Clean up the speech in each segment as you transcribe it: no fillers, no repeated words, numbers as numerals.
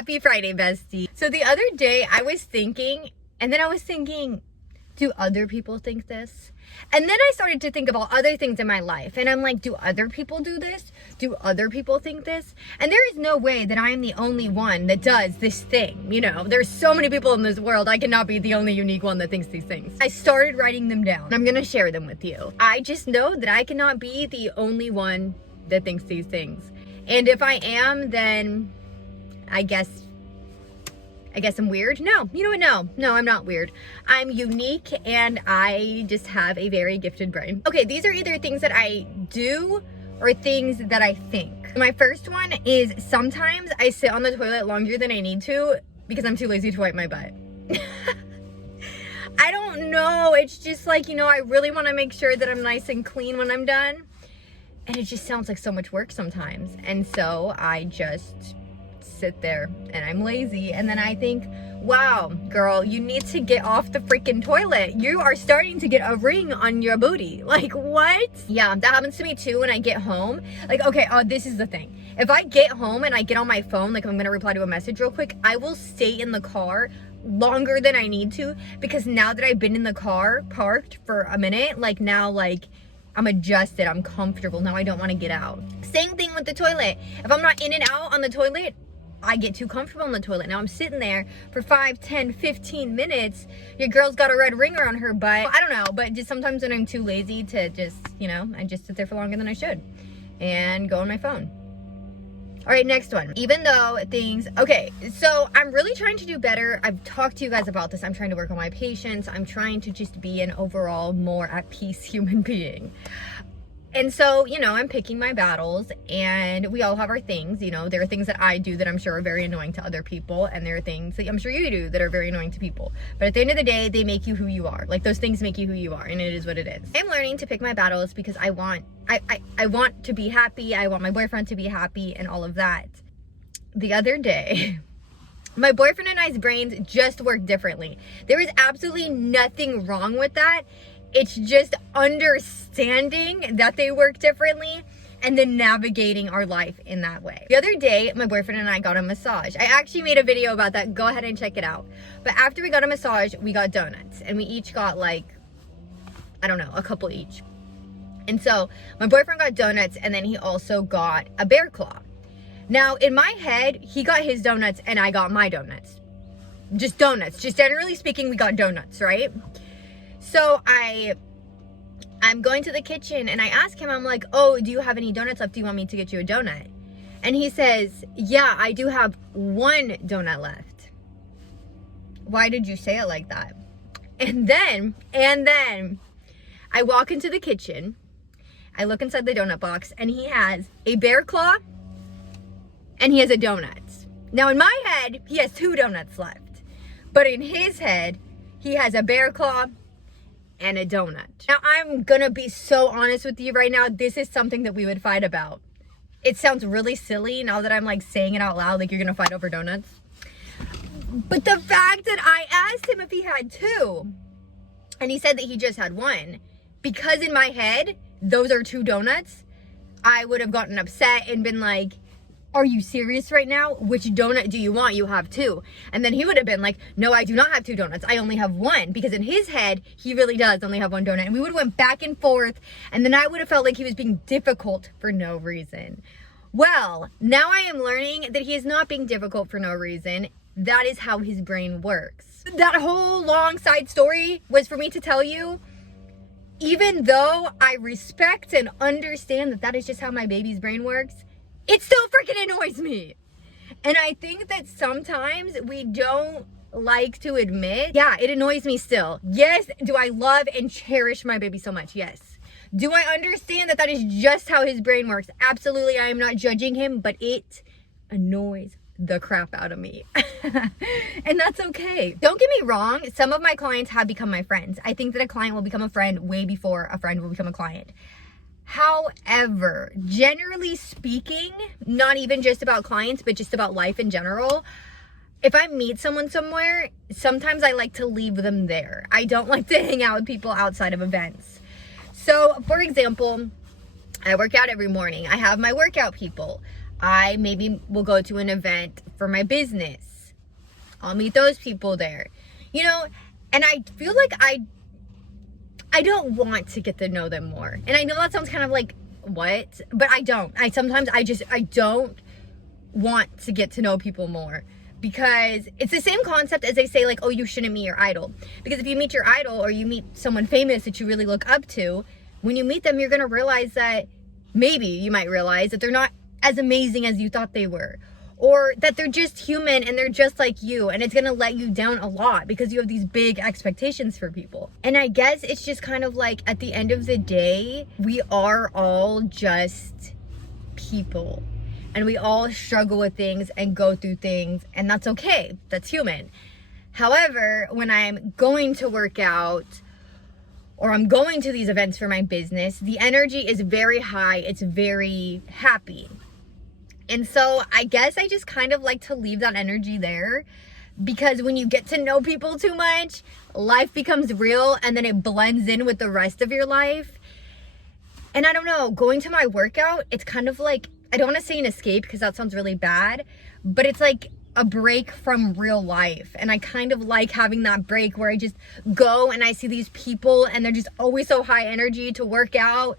Happy Friday, bestie. So the other day I was thinking, do other people think this? And then I started to think about other things in my life. And I'm like, do other people do this? Do other people think this? And there is no way that I am the only one that does this thing. You know, there's so many people in this world. I cannot be the only unique one that thinks these things. I started writing them down. I'm gonna share them with you. I just know that I cannot be the only one that thinks these things. And if I am, then I guess I'm weird. No, you know what? No, I'm not weird. I'm unique and I just have a very gifted brain. Okay, these are either things that I do or things that I think. My first one is sometimes I sit on the toilet longer than I need to because I'm too lazy to wipe my butt. I don't know. It's just like, you know, I really want to make sure that I'm nice and clean when I'm done. And it just sounds like so much work sometimes. And so I just sit there and I'm lazy, and then I think, wow, girl, you need to get off the freaking toilet. You are starting to get a ring on your booty. Like, what? Yeah, that happens to me too when I get home. Like, okay, this is the thing. If I get home and I get on my phone, like I'm gonna reply to a message real quick, I will stay in the car longer than I need to, because now that I've been in the car parked for a minute, like now, like I'm adjusted, I'm comfortable. Now I don't want to get out. Same thing with the toilet. If I'm not in and out on the toilet, I get too comfortable in the toilet. Now I'm sitting there for 5, 10, 15 minutes. Your girl's got a red ring around her butt. I don't know, but just sometimes when I'm too lazy to just, you know, I just sit there for longer than I should and go on my phone. All right, next one. Even though things, okay, so I'm really trying to do better. I've talked to you guys about this. I'm trying to work on my patience. I'm trying to just be an overall more at peace human being. And so, you know, I'm picking my battles, and we all have our things. You know, there are things that I do that I'm sure are very annoying to other people, and there are things that I'm sure you do that are very annoying to people. But at the end of the day, they make you who you are. Like, those things make you who you are, and it is what it is. I'm learning to pick my battles because I want to be happy. I want my boyfriend to be happy and all of that. The other day, my boyfriend and I's brains just work differently. There is absolutely nothing wrong with that. It's just understanding that they work differently and then navigating our life in that way. The other day, my boyfriend and I got a massage. I actually made a video about that. Go ahead and check it out. But after we got a massage, we got donuts. And we each got like, I don't know, a couple each. And so my boyfriend got donuts, and then he also got a bear claw. Now, in my head, he got his donuts and I got my donuts. Just donuts. Just generally speaking, we got donuts, right? So I'm going to the kitchen and I ask him, I'm like, oh, do you have any donuts left? Do you want me to get you a donut? And he says, yeah, I do have one donut left. Why did you say it like that? And then I walk into the kitchen, I look inside the donut box, and he has a bear claw and he has a donut. Now in my head, he has 2 donuts left, but in his head, he has a bear claw and a donut. Now, I'm gonna be so honest with you right now. This is something that we would fight about. It sounds really silly now that I'm like saying it out loud, like you're gonna fight over donuts. But the fact that I asked him if he had 2, and he said that he just had 1, because in my head, those are 2 donuts, I would have gotten upset and been like, are you serious right now? Which donut do you want? You have 2. And then he would have been like, no, I do not have 2 donuts. I only have 1. Because in his head, he really does only have 1 donut. And we would have went back and forth. And then I would have felt like he was being difficult for no reason. Well, now I am learning that he is not being difficult for no reason. That is how his brain works. That whole long side story was for me to tell you, even though I respect and understand that that is just how my baby's brain works, it still freaking annoys me. And I think that sometimes we don't like to admit, yeah, it annoys me still. Yes, do I love and cherish my baby so much? Yes. Do I understand that that is just how his brain works? Absolutely, I am not judging him, but it annoys the crap out of me. And that's okay. Don't get me wrong, some of my clients have become my friends. I think that a client will become a friend way before a friend will become a client. However, generally speaking, not even just about clients, but just about life in general, if I meet someone somewhere, sometimes I like to leave them there. I don't like to hang out with people outside of events. So, for example, I work out every morning. I have my workout people. I maybe will go to an event for my business. I'll meet those people there, you know, and I feel like I don't want to get to know them more. And I know that sounds kind of like, what? But I don't. I don't want to get to know people more, because it's the same concept as they say, like, oh, you shouldn't meet your idol. Because if you meet your idol, or you meet someone famous that you really look up to, when you meet them, you're going to realize that maybe you might realize that they're not as amazing as you thought they were, or that they're just human and they're just like you, and it's gonna let you down a lot because you have these big expectations for people. And I guess it's just kind of like, at the end of the day, we are all just people, and we all struggle with things and go through things, and that's okay. That's human. However, when I'm going to work out, or I'm going to these events for my business, the energy is very high. It's very happy. And so I guess I just kind of like to leave that energy there, because when you get to know people too much, life becomes real, and then it blends in with the rest of your life. And I don't know, going to my workout, it's kind of like, I don't want to say an escape because that sounds really bad, but it's like a break from real life. And I kind of like having that break where I just go and I see these people and they're just always so high energy to work out,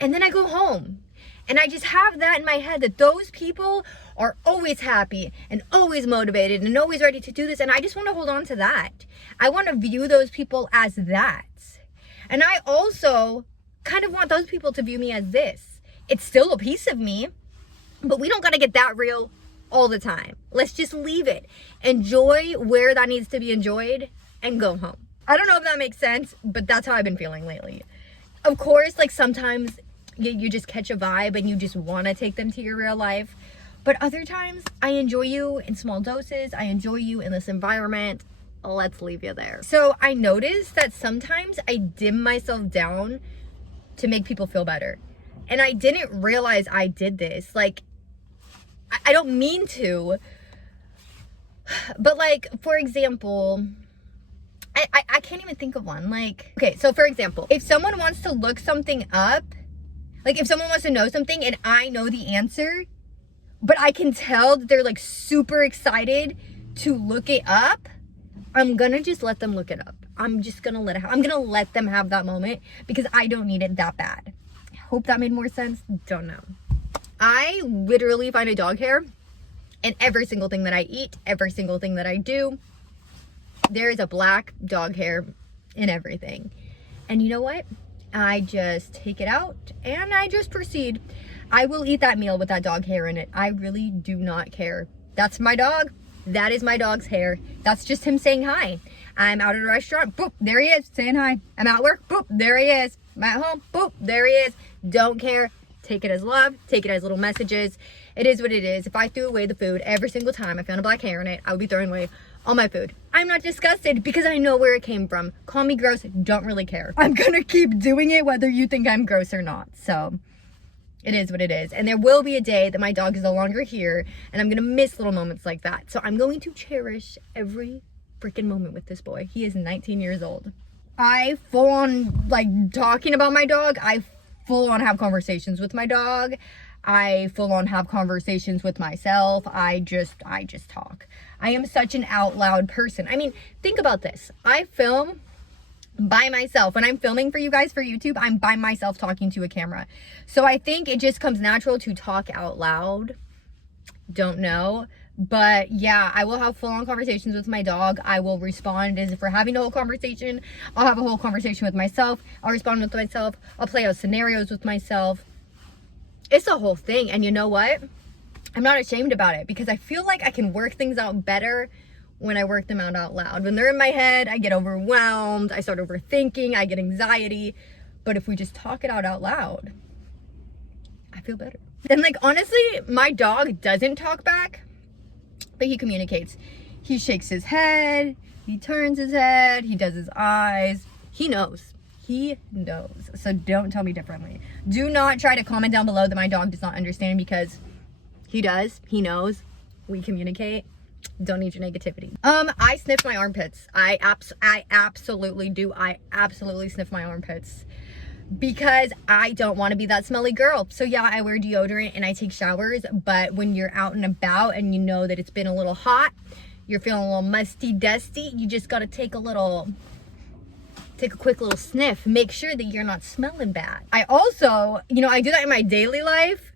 and then I go home. And I just have that in my head, that those people are always happy and always motivated and always ready to do this. And I just want to hold on to that. I want to view those people as that. And I also kind of want those people to view me as this. It's still a piece of me, but we don't got to get that real all the time. Let's just leave it. Enjoy where that needs to be enjoyed and go home. I don't know if that makes sense, but that's how I've been feeling lately. Of course, like sometimes you just catch a vibe and you just want to take them to your real life. But other times, I enjoy you in small doses. I enjoy you in this environment. Let's leave you there. So I noticed that sometimes I dim myself down to make people feel better. And I didn't realize I did this. Like, I don't mean to. But like, for example, I can't even think of one. Like, okay, so for example, if someone wants to look something up, like if someone wants to know something and I know the answer, but I can tell that they're like super excited to look it up, I'm gonna just let them look it up. I'm just gonna I'm gonna let them have that moment, because I don't need it that bad. Hope that made more sense. Don't know. I literally find a dog hair in every single thing that I eat, every single thing that I do. There is a black dog hair in everything. And you know what? I just take it out and I just proceed. I will eat that meal with that dog hair in it. I really do not care. That's my dog. That is my dog's hair. That's just him saying hi. I'm out at a restaurant. Boop, there he is saying hi. I'm at work. Boop, there he is. I'm at home. Boop, there he is. Don't care. Take it as love. Take it as little messages. It is what it is. If I threw away the food every single time I found a black hair in it, I would be throwing away all my food. I'm not disgusted because I know where it came from. Call me gross. Don't really care. I'm gonna keep doing it whether you think I'm gross or not. So it is what it is. And there will be a day that my dog is no longer here and I'm gonna miss little moments like that. So I'm going to cherish every freaking moment with this boy. He is 19 years old. I full on, like, talking about my dog, I full on have conversations with my dog. I full on have conversations with myself. I just talk. I am such an out loud person. I mean, think about this. I film by myself. When I'm filming for you guys for YouTube, I'm by myself talking to a camera. So I think it just comes natural to talk out loud. Don't know. But yeah, I will have full on conversations with my dog. I will respond as if we're having a whole conversation. I'll have a whole conversation with myself. I'll respond with myself. I'll play out scenarios with myself. It's a whole thing. And you know what? I'm not ashamed about it, because I feel like I can work things out better when I work them out loud. When they're in my head, I get overwhelmed. I start overthinking. I get anxiety. But if we just talk it out loud, I feel better. And like, honestly, my dog doesn't talk back, but he communicates. He shakes his head. He turns his head. He does his eyes. He knows. He knows. So don't tell me differently. Do not try to comment down below that my dog does not understand, because he does. He knows. We communicate. Don't need your negativity. I sniff my armpits. I absolutely do. I absolutely sniff my armpits. because I don't want to be that smelly girl. So yeah, I wear deodorant and I take showers, but when you're out and about and you know that it's been a little hot, you're feeling a little musty dusty, you just got to take a quick little sniff. Make sure that you're not smelling bad. I also, you know, I do that in my daily life,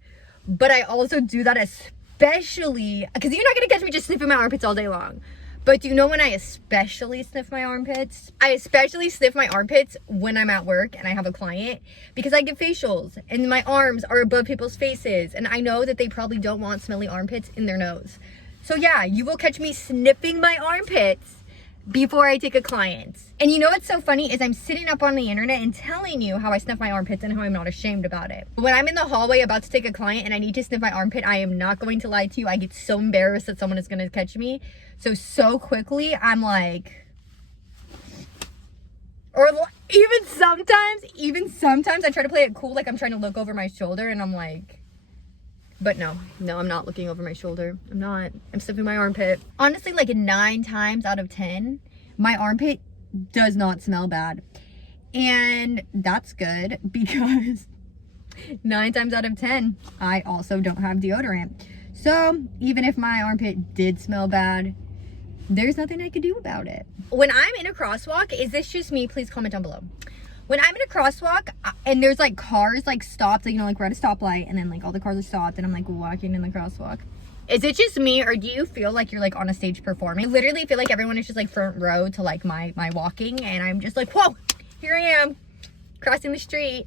but I also do that especially, because you're not going to catch me just sniffing my armpits all day long. But do you know when I especially sniff my armpits? I especially sniff my armpits when I'm at work and I have a client, because I get facials and my arms are above people's faces. And I know that they probably don't want smelly armpits in their nose. So yeah, you will catch me sniffing my armpits before I take a client. And you know what's so funny is I'm sitting up on the internet and telling you how I sniff my armpits and how I'm not ashamed about it. When I'm in the hallway about to take a client and I need to sniff my armpit, I am not going to lie to you. I get so embarrassed that someone is going to catch me. So quickly, I'm like, or even sometimes I try to play it cool, like I'm trying to look over my shoulder and I'm like, but no, I'm not looking over my shoulder. I'm sniffing my armpit. Honestly, like 9 times out of 10, my armpit does not smell bad. And that's good, because 9 times out of 10, I also don't have deodorant. So even if my armpit did smell bad, there's nothing I could do about it. When I'm in a crosswalk, is this just me? Please comment down below. When I'm in a crosswalk and there's like cars like stopped, like, you know, like we're at a stoplight and then like all the cars are stopped and I'm like walking in the crosswalk. Is it just me, or do you feel like you're like on a stage performing? I literally feel like everyone is just like front row to like my walking, and I'm just like, whoa, here I am crossing the street.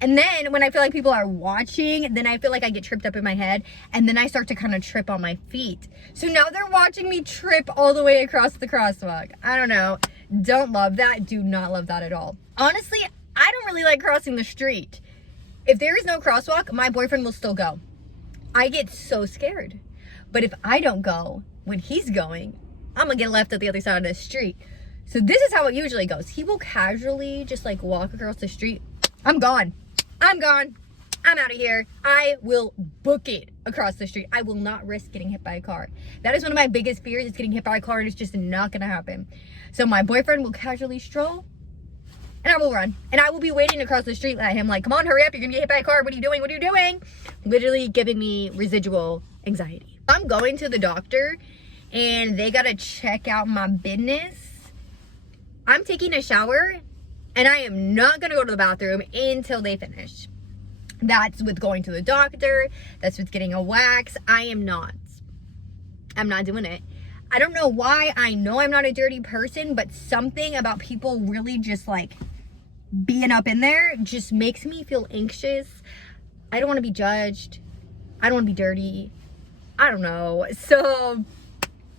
And then when I feel like people are watching, then I feel like I get tripped up in my head, and then I start to kind of trip on my feet. So now they're watching me trip all the way across the crosswalk. I don't know. Don't love that. Do not love that at all. Honestly, I don't really like crossing the street. If there is no crosswalk, my boyfriend will still go. I get so scared. But if I don't go when he's going, I'm gonna get left at the other side of the street. So this is how it usually goes. He will casually just like walk across the street. I'm gone. I'm out of here. I will book it across the street. I will not risk getting hit by a car. That is one of my biggest fears, is getting hit by a car, and it's just not gonna happen. So my boyfriend will casually stroll, and I will run. And I will be waiting across the street at him like, come on, hurry up, you're gonna get hit by a car. What are you doing? What are you doing? Literally giving me residual anxiety. I'm going to the doctor and they gotta check out my business. I'm taking a shower and I am not gonna go to the bathroom until they finish. That's with going to the doctor. That's with getting a wax. I'm not doing it. I don't know why. I know I'm not a dirty person, but something about people really just like being up in there just makes me feel anxious. I don't want to be judged. I don't want to be dirty. I don't know. So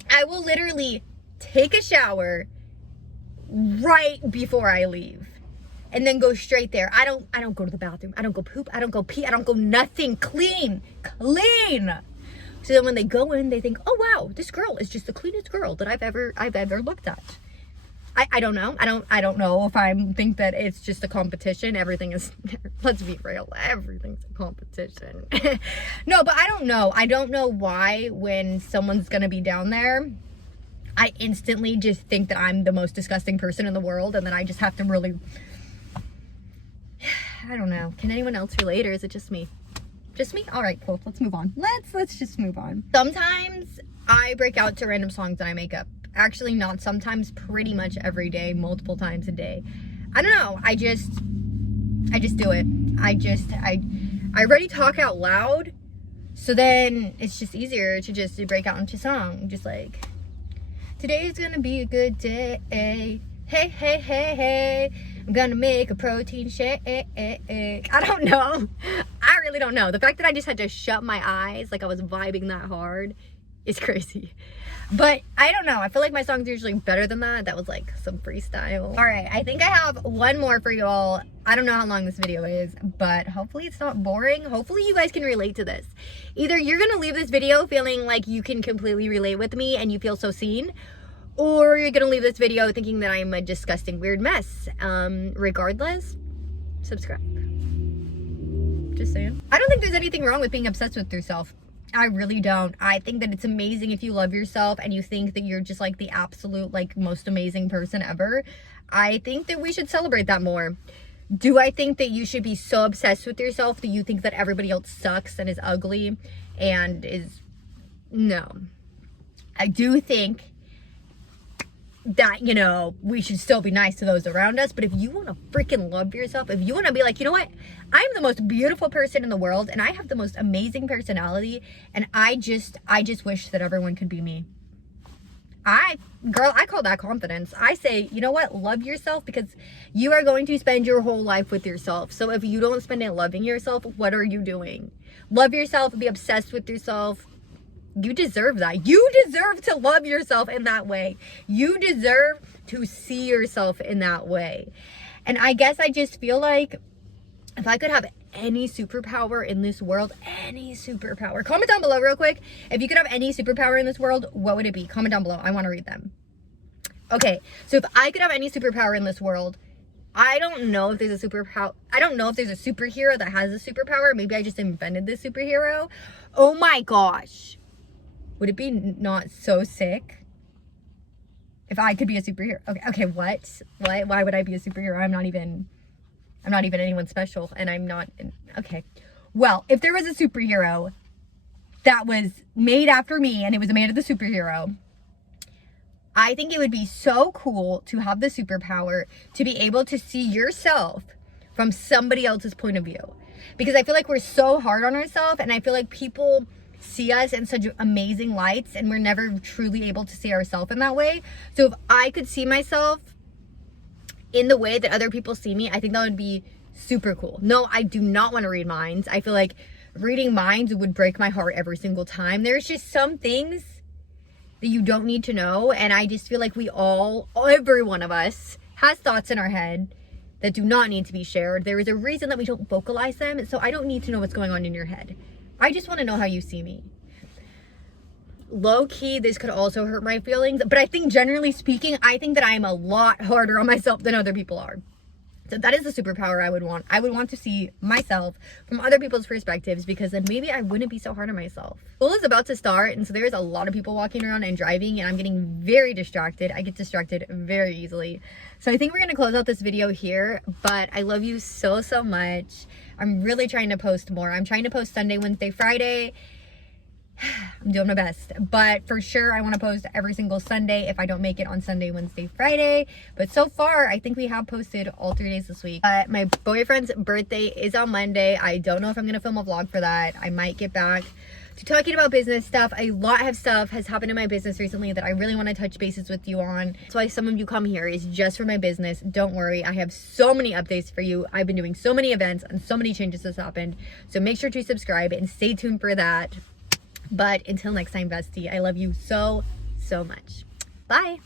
I will literally take a shower right before I leave and then go straight there. I don't go to the bathroom. I don't go poop. I don't go pee. I don't go nothing. Clean. So then when they go in, they think, oh wow, this girl is just the cleanest girl that I've ever looked at. I don't know. I don't know if I think that it's just a competition. Everything is, let's be real, everything's a competition. No, but I don't know. I don't know why when someone's gonna be down there, I instantly just think that I'm the most disgusting person in the world, and then I just have to really, I don't know. Can anyone else relate, or is it just me? Just me? All right, cool. Let's move on. Let's just move on. Sometimes I break out to random songs that I make up. Actually, not sometimes, pretty much every day, multiple times a day. I don't know. I just do it. I already talk out loud, so then it's just easier to just break out into song. Just like, today's gonna be a good day. Hey, hey, hey, hey. I'm gonna make a protein shake. I don't know. I really don't know. The fact that I just had to shut my eyes like I was vibing that hard is crazy. But I don't know. I feel like my songs are usually better than that. That was like some freestyle. All right, I think I have one more for you all. I don't know how long this video is, but hopefully it's not boring. Hopefully you guys can relate to this. Either you're gonna leave this video feeling like you can completely relate with me and you feel so seen, or you're gonna leave this video thinking that I'm a disgusting weird mess. Regardless, subscribe. Just saying. I don't think there's anything wrong with being obsessed with yourself. I really don't. I think that it's amazing if you love yourself and you think that you're just like the absolute like most amazing person ever. I think that we should celebrate that more, Do I think that you should be so obsessed with yourself that you think that everybody else sucks and is ugly and is... No. I do think that, you know, we should still be nice to those around us. But if you want to freaking love yourself, if you want to be like, you know what, I'm the most beautiful person in the world and I have the most amazing personality, and I just wish that everyone could be me. Girl, I call that confidence. I say, you know what, love yourself, because you are going to spend your whole life with yourself. So if you don't spend it loving yourself, what are you doing? Love yourself, be obsessed with yourself. You deserve that. You deserve to love yourself in that way. You deserve to see yourself in that way. And I guess I just feel like if I could have any superpower in this world, any superpower, comment down below real quick. If you could have any superpower in this world, what would it be? Comment down below. I want to read them. Okay, so if I could have any superpower in this world, I don't know if there's a superpower. I don't know if there's a superhero that has a superpower. Maybe I just invented this superhero. Oh my gosh. Would it be not so sick if I could be a superhero? Okay, what? Why would I be a superhero? I'm not even anyone special, and I'm not... Okay. Well, if there was a superhero that was made after me and it was made of the superhero, I think it would be so cool to have the superpower to be able to see yourself from somebody else's point of view. Because I feel like we're so hard on ourselves, and I feel like people see us in such amazing lights, and we're never truly able to see ourselves in that way. So if I could see myself in the way that other people see me, I think that would be super cool. No, I do not want to read minds. I feel like reading minds would break my heart every single time. There's just some things that you don't need to know, and I just feel like every one of us has thoughts in our head that do not need to be shared. There is a reason that we don't vocalize them, so I don't need to know what's going on in your head. I just want to know how you see me. Low key, this could also hurt my feelings, but I think generally speaking, I think that I'm a lot harder on myself than other people are. So that is the superpower I would want. I would want to see myself from other people's perspectives, because then maybe I wouldn't be so hard on myself. School is about to start, and so there's a lot of people walking around and driving, and I'm getting very distracted. I get distracted very easily. So I think we're going to close out this video here, but I love you so, so much. I'm really trying to post more. I'm trying to post Sunday, Wednesday, Friday. I'm doing my best, but for sure I want to post every single Sunday if I don't make it on Sunday, Wednesday, Friday. But so far I think we have posted all 3 days this week. My boyfriend's birthday is on Monday. I don't know if I'm gonna film a vlog for that. I might get back to talking about business stuff. A lot of stuff has happened in my business recently that I really want to touch bases with you on. That's why some of you come here, is just for my business. Don't worry, I have so many updates for you. I've been doing so many events and so many changes has happened, so make sure to subscribe and stay tuned for that. But until next time, bestie, I love you so, so much. Bye.